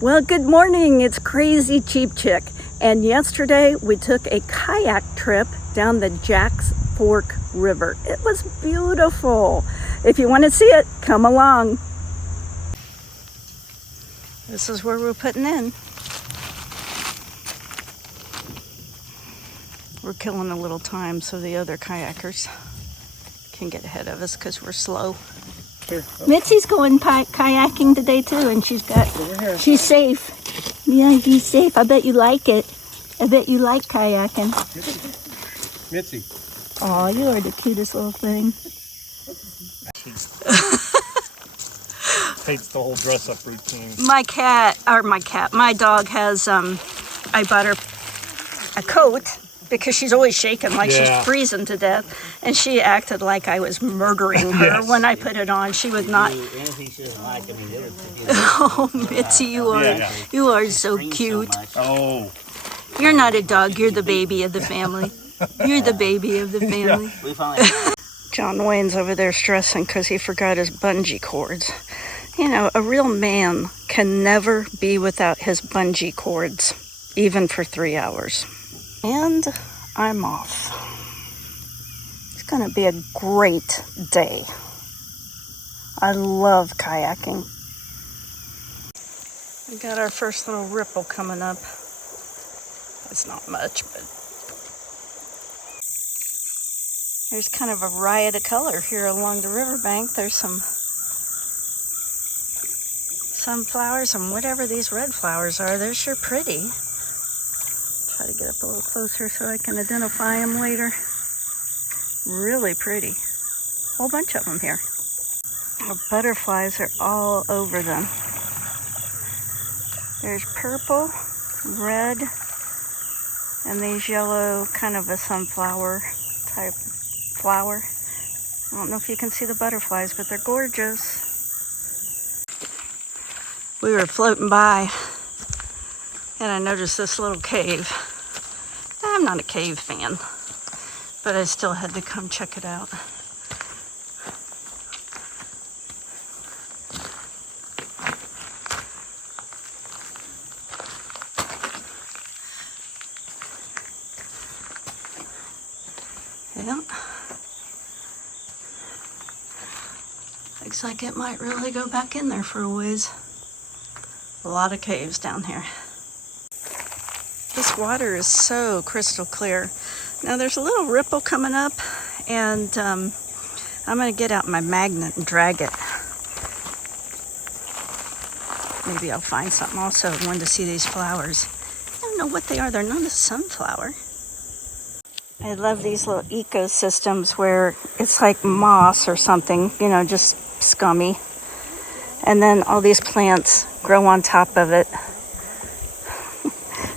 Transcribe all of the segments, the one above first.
Well, good morning. It's Crazy Cheap Chick. And yesterday we took a kayak trip down the Jack's Fork River. It was beautiful. If you want to see it, come along. This is where we're putting in. We're killing a little time so the other kayakers can get ahead of us because we're slow. Here, Mitzi's going kayaking today too, and she's safe. Yeah, she's safe. I bet you like it. I bet you like kayaking. Mitzi. Oh, you are the cutest little thing. Hates the whole dress-up routine. My dog has, I bought her a coat because she's always shaking like she's freezing to death. And she acted like I was murdering her when I put it on. She would not. Oh, Mitzi, you are so cute. Oh. You're not a dog. You're the baby of the family. You're the baby of the family. John Wayne's over there stressing because he forgot his bungee cords. You know, a real man can never be without his bungee cords, even for 3 hours. And I'm off. It's going to be a great day. I love kayaking. We got our first little ripple coming up. It's not much, but there's kind of a riot of color here along the riverbank. There's some sunflowers and whatever these red flowers are. They're sure pretty. Try to get up a little closer so I can identify them later. Really pretty. Whole bunch of them here. The butterflies are all over them. There's purple, red, and these yellow, kind of a sunflower type flower. I don't know if you can see the butterflies, but they're gorgeous. We were floating by, and I noticed this little cave. I'm not a cave fan, but I still had to come check it out. Yeah. Looks like it might really go back in there for a ways. A lot of caves down here. This water is so crystal clear. Now there's a little ripple coming up, and I'm going to get out my magnet and drag it. Maybe I'll find something also. I wanted to see these flowers. I don't know what they are. They're not a sunflower. I love these little ecosystems where it's like moss or something, you know, just scummy. And then all these plants grow on top of it.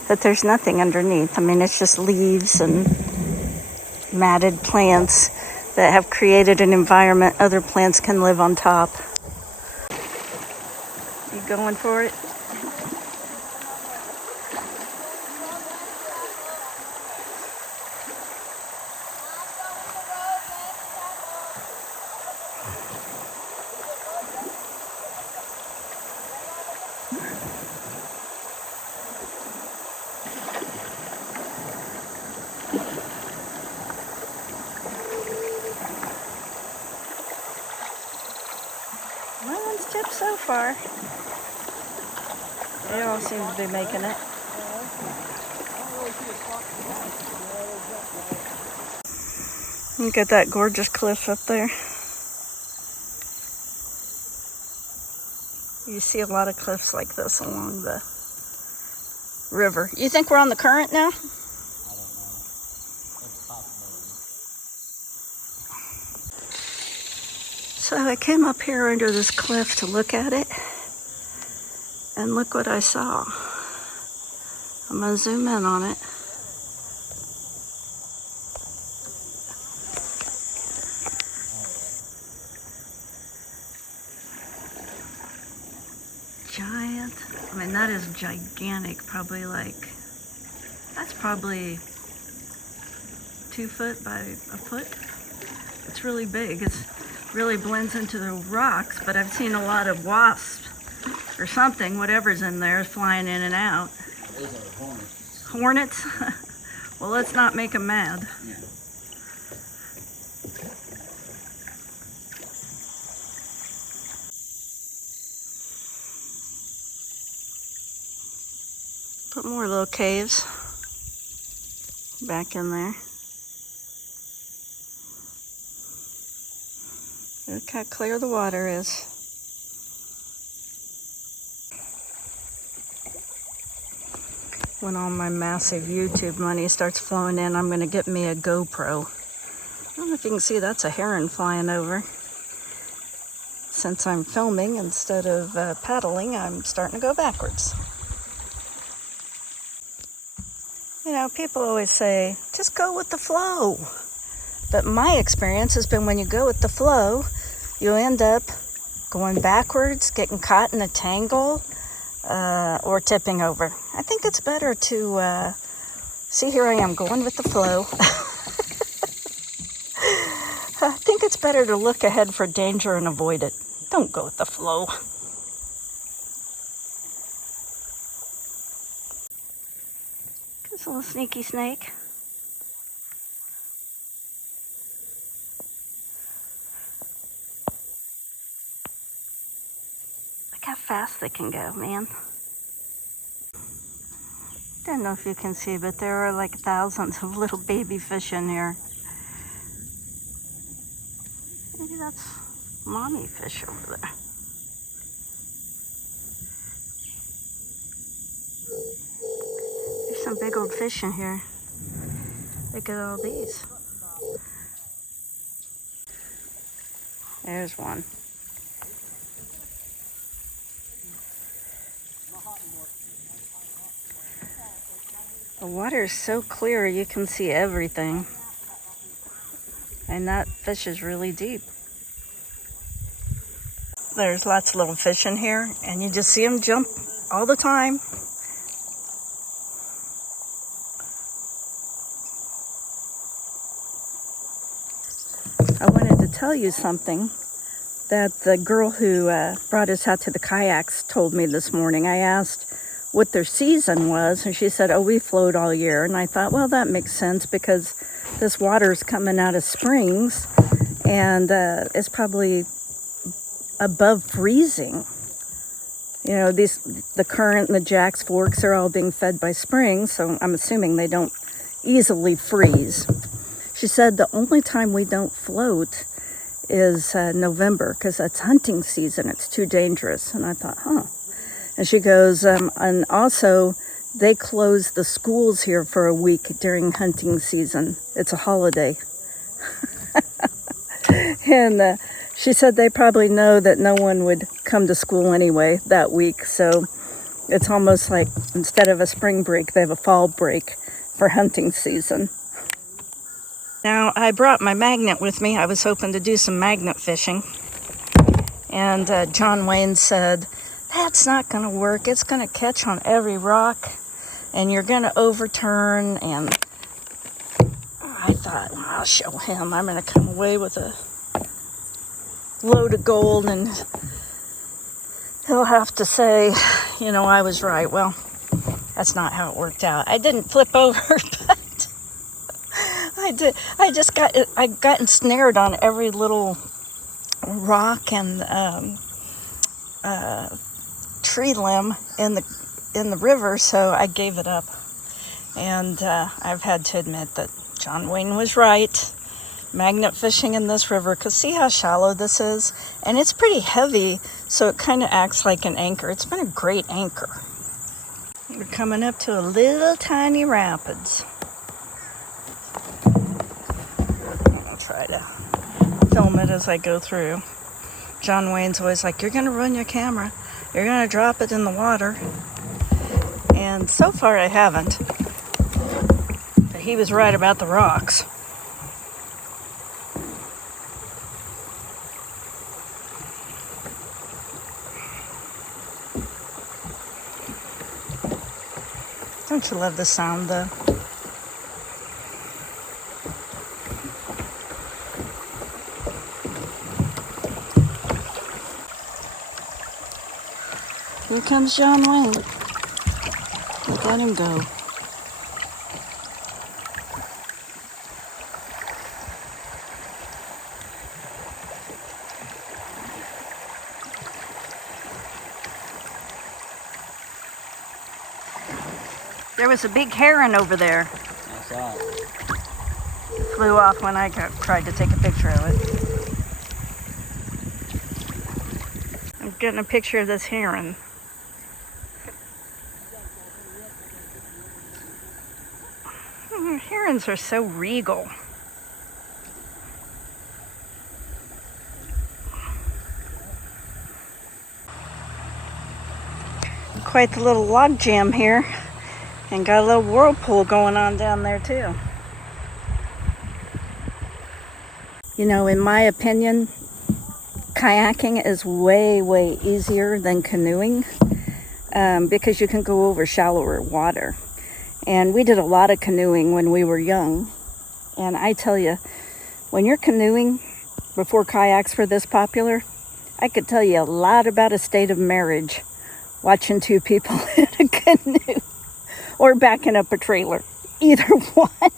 But there's nothing underneath. I mean, it's just leaves and matted plants that have created an environment other plants can live on top. You going for it? No one's tipped so far. They all seem to be making it. Look at that gorgeous cliff up there. You see a lot of cliffs like this along the river. You think we're on the current now? So I came up here under this cliff to look at it, and look what I saw. I'm gonna zoom in on it. Giant, I mean that is gigantic, probably like, that's probably 2 foot by a foot. It's really big. It's really blends into the rocks, but I've seen a lot of wasps or something. Whatever's in there is flying in and out. Those are hornets. Hornets? Well, let's not make them mad. Yeah. Put more little caves back in there. Look how clear the water is. When all my massive YouTube money starts flowing in, I'm going to get me a GoPro. I don't know if you can see, that's a heron flying over. Since I'm filming instead of paddling, I'm starting to go backwards. You know, people always say, just go with the flow. But my experience has been when you go with the flow, you end up going backwards, getting caught in a tangle, or tipping over. I think it's better to, see, here I am going with the flow. I think it's better to look ahead for danger and avoid it. Don't go with the flow. It's a little sneaky snake. Look how fast they can go, man. Don't know if you can see, but there are like thousands of little baby fish in here. Maybe that's mommy fish over there. There's some big old fish in here. Look at all these. There's one. The water is so clear you can see everything. And that fish is really deep. There's lots of little fish in here, and you just see them jump all the time. I wanted to tell you something that the girl who brought us out to the kayaks told me this morning. I asked what their season was, and she said, oh, we float all year. And I thought, well, that makes sense because this water's coming out of springs, and it's probably above freezing. You know, the Current and the Jacks Forks are all being fed by springs, so I'm assuming they don't easily freeze. She said the only time we don't float is November, because that's hunting season. It's too dangerous. And I thought, huh. And she goes, and also they close the schools here for a week during hunting season. It's a holiday. And she said they probably know that no one would come to school anyway that week. So it's almost like instead of a spring break, they have a fall break for hunting season. Now, I brought my magnet with me. I was hoping to do some magnet fishing. And John Wayne said, that's not going to work. It's going to catch on every rock, and you're going to overturn. And I thought, well, I'll show him. I'm going to come away with a load of gold, and he'll have to say, you know, I was right. Well, that's not how it worked out. I didn't flip over, but I did. I got ensnared on every little rock and tree limb in the river, so I gave it up. And I've had to admit that John Wayne was right. Magnet fishing in this river, because see how shallow this is? And it's pretty heavy, so it kind of acts like an anchor. It's been a great anchor. We're coming up to a little tiny rapids. I'll try to film it as I go through. John Wayne's always like, you're going to ruin your camera. You're going to drop it in the water. And so far I haven't. But he was right about the rocks. Don't you love the sound, though? Here comes John Wayne. Look at him go. There was a big heron over there. I saw it. Flew off when I tried to take a picture of it. I'm getting a picture of this heron. Herons are so regal. Quite the little log jam here. And got a little whirlpool going on down there too. You know, in my opinion, kayaking is way, way easier than canoeing because you can go over shallower water. And we did a lot of canoeing when we were young. And I tell you, when you're canoeing before kayaks were this popular, I could tell you a lot about a state of marriage watching two people in a canoe or backing up a trailer. Either one.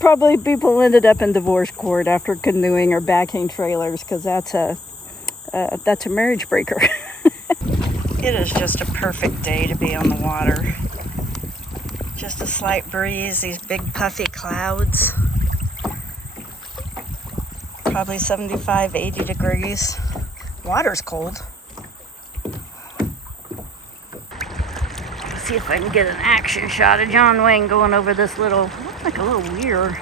Probably people ended up in divorce court after canoeing or backing trailers because that's a marriage breaker. It is just a perfect day to be on the water. Just a slight breeze, these big puffy clouds. Probably 75, 80 degrees. Water's cold. Let's see if I can get an action shot of John Wayne going over this little, looks like a little weir.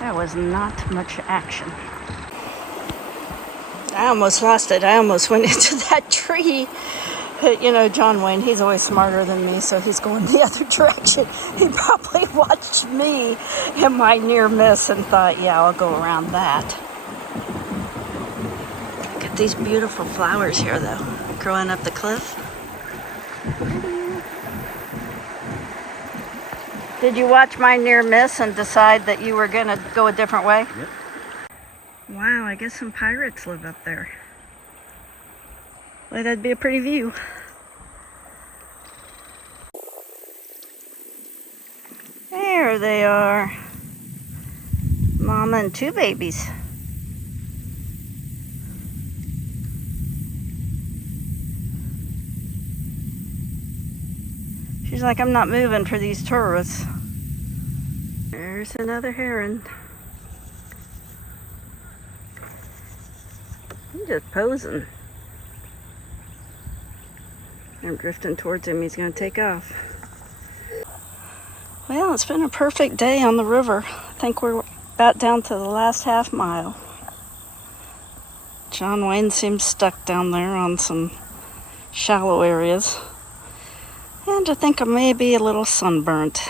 That was not much action. I almost lost it. I almost went into that tree. But, you know, John Wayne, he's always smarter than me, so he's going the other direction. He probably watched me in my near miss and thought, yeah, I'll go around that. Look at these beautiful flowers here, though, growing up the cliff. Did you watch my near miss and decide that you were going to go a different way? Yep. Wow, I guess some pirates live up there. Well, that'd be a pretty view. There they are. Mama and two babies. She's like, I'm not moving for these tourists. There's another heron. He's just posing. I'm drifting towards him. He's going to take off. Well, it's been a perfect day on the river. I think we're about down to the last half mile. John Wayne seems stuck down there on some shallow areas. And I think I may be a little sunburnt.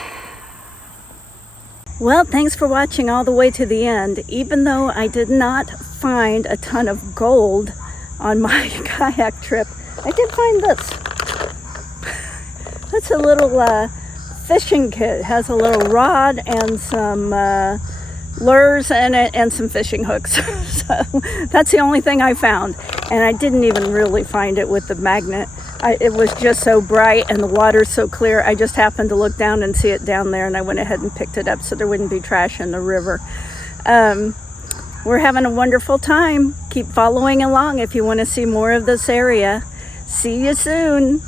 Well, thanks for watching all the way to the end. Even though I did not find a ton of gold on my kayak trip, I did find this. That's a little fishing kit. It has a little rod and some lures in it and some fishing hooks. So that's the only thing I found. And I didn't even really find it with the magnet. It was just so bright and the water's so clear. I just happened to look down and see it down there, and I went ahead and picked it up so there wouldn't be trash in the river. We're having a wonderful time. Keep following along if you want to see more of this area. See you soon.